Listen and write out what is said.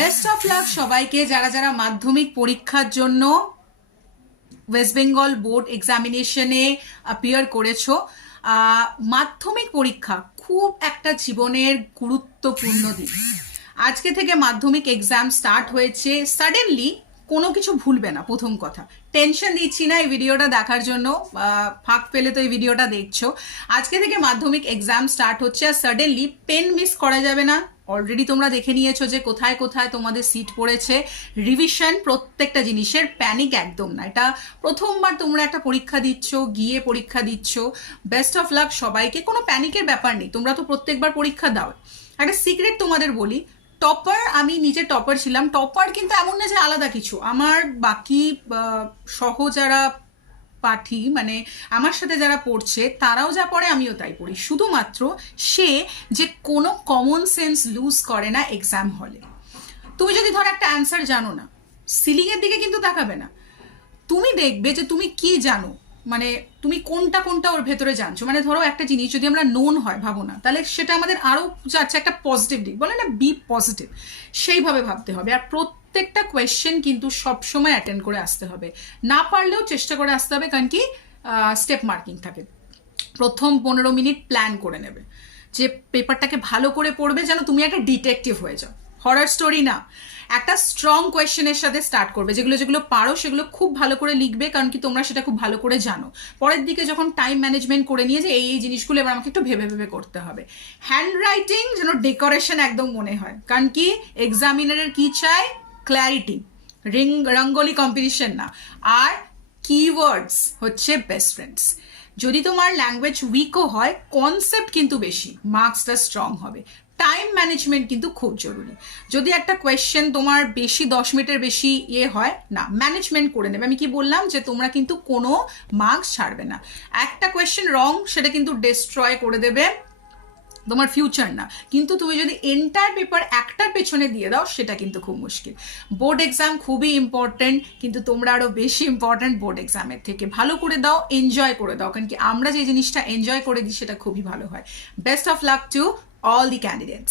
Best of luck সবাইকে যারা যারা মাধ্যমিক পরীক্ষার জন্য ওয়েস্ট বেঙ্গল বোর্ড এক্সামিনেশনে অ্যাপিয়ার করেছো। মাধ্যমিক পরীক্ষা খুব একটা জীবনের গুরুত্বপূর্ণ দিন। আজকে থেকে মাধ্যমিক এক্সাম স্টার্ট হয়েছে। সাডেনলি কোনো কিছু ভুলবে না। প্রথম কথা, টেনশন দিচ্ছি না এই ভিডিওটা দেখার জন্য, ফাঁক পেলে তো এই ভিডিওটা দেখছো। আজকে থেকে মাধ্যমিক এক্সাম স্টার্ট হচ্ছে, আর সাডেনলি পেন মিস করা যাবে না। অলরেডি তোমরা দেখে নিয়েছো যে কোথায় কোথায় তোমাদের সিট পড়েছে। রিভিশন প্রত্যেকটা জিনিসের, প্যানিক একদম না। এটা প্রথমবার তোমরা একটা পরীক্ষা দিচ্ছ, গিয়ে পরীক্ষা দিচ্ছ। বেস্ট অফ লাক সবাইকে, কোনো প্যানিকের ব্যাপার নেই। তোমরা তো প্রত্যেকবার পরীক্ষা দাও। একটা সিক্রেট তোমাদের বলি, টপার, আমি নিজে টপার ছিলাম। টপার কিন্তু এমন না যে আলাদা কিছু। আমার বাকি সহ যারা পাঠী, মানে আমার সাথে যারা পড়ছে তারাও যা পড়ে আমিও তাই পড়ি। শুধুমাত্র সে যে কোনো কমন সেন্স লুজ করে না এক্সাম হলে। তুমি যদি ধরো একটা অ্যান্সার জানো না, সিলিংয়ের দিকে কিন্তু তাকাবে না। তুমি দেখবে যে তুমি কি জানো, মানে তুমি কোনটা কোনটা ওর ভেতরে জানছো। মানে ধরো একটা জিনিস যদি আমরা নোন হয়, ভাবো না, তাহলে সেটা আমাদের আরও যাচ্ছে একটা পজিটিভ দিক, বলে না বি পজিটিভ, সেইভাবে ভাবতে হবে। আর প্রত্যেকটা কোয়েশ্চেন কিন্তু সবসময় অ্যাটেন্ড করে আসতে হবে, না পারলেও চেষ্টা করে আসতে হবে। কারণ কি স্টেপ মার্কিং থাকে। প্রথম 15 মিনিট প্ল্যান করে নেবে যে পেপারটাকে ভালো করে পড়বে, যেন তুমি একটা ডিটেকটিভ হয়ে যাও। হরর স্টোরি না, একটা স্ট্রং কোয়েশ্চেনের সাথে স্টার্ট করবে। যেগুলো যেগুলো পারো সেগুলো খুব ভালো করে লিখবে, কারণ কি তোমরা সেটা খুব ভালো করে জানো। পরের দিকে যখন টাইম ম্যানেজমেন্ট করে নিয়ে যে এই জিনিসগুলো এবার আমাকে একটু ভেবে ভেবে করতে হবে। হ্যান্ড রাইটিং যেন ডেকোরেশন একদম মনে হয়, কারণ কি এক্সামিনারের কি চাই? ক্ল্যারিটি, রঙ্গোলি কম্পিটিশন না। আর কিওয়ার্ডস হচ্ছে বেস্ট ফ্রেন্ডস। যদি তোমার ল্যাঙ্গুয়েজ উইকও হয়, কনসেপ্ট কিন্তু বেশি, মার্কসটা স্ট্রং হবে। টাইম ম্যানেজমেন্ট কিন্তু খুব জরুরি। যদি একটা কোয়েশ্চেন তোমার বেশি 10 মিনিটের বেশি হয় না, ম্যানেজমেন্ট করে নেবে। আমি কি বললাম যে তোমরা কিন্তু কোনো মার্কস ছাড়বে না। একটা কোয়েশ্চেন রং, সেটা কিন্তু ডিস্ট্রয় করে দেবে তোমার ফিউচার না। কিন্তু তুমি যদি এন্টায়ার পেপার একটার পেছনে দিয়ে দাও, সেটা কিন্তু খুব মুশকিল। বোর্ড এক্সাম খুবই ইম্পর্টেন্ট, কিন্তু তোমরা আরও বেশি ইম্পর্টেন্ট বোর্ড এক্সামের থেকে। ভালো করে দাও, এনজয় করে দাও, কারণ কি আমরা যে জিনিসটা এনজয় করে দিই সেটা খুবই ভালো হয়। Best of luck to all the candidates.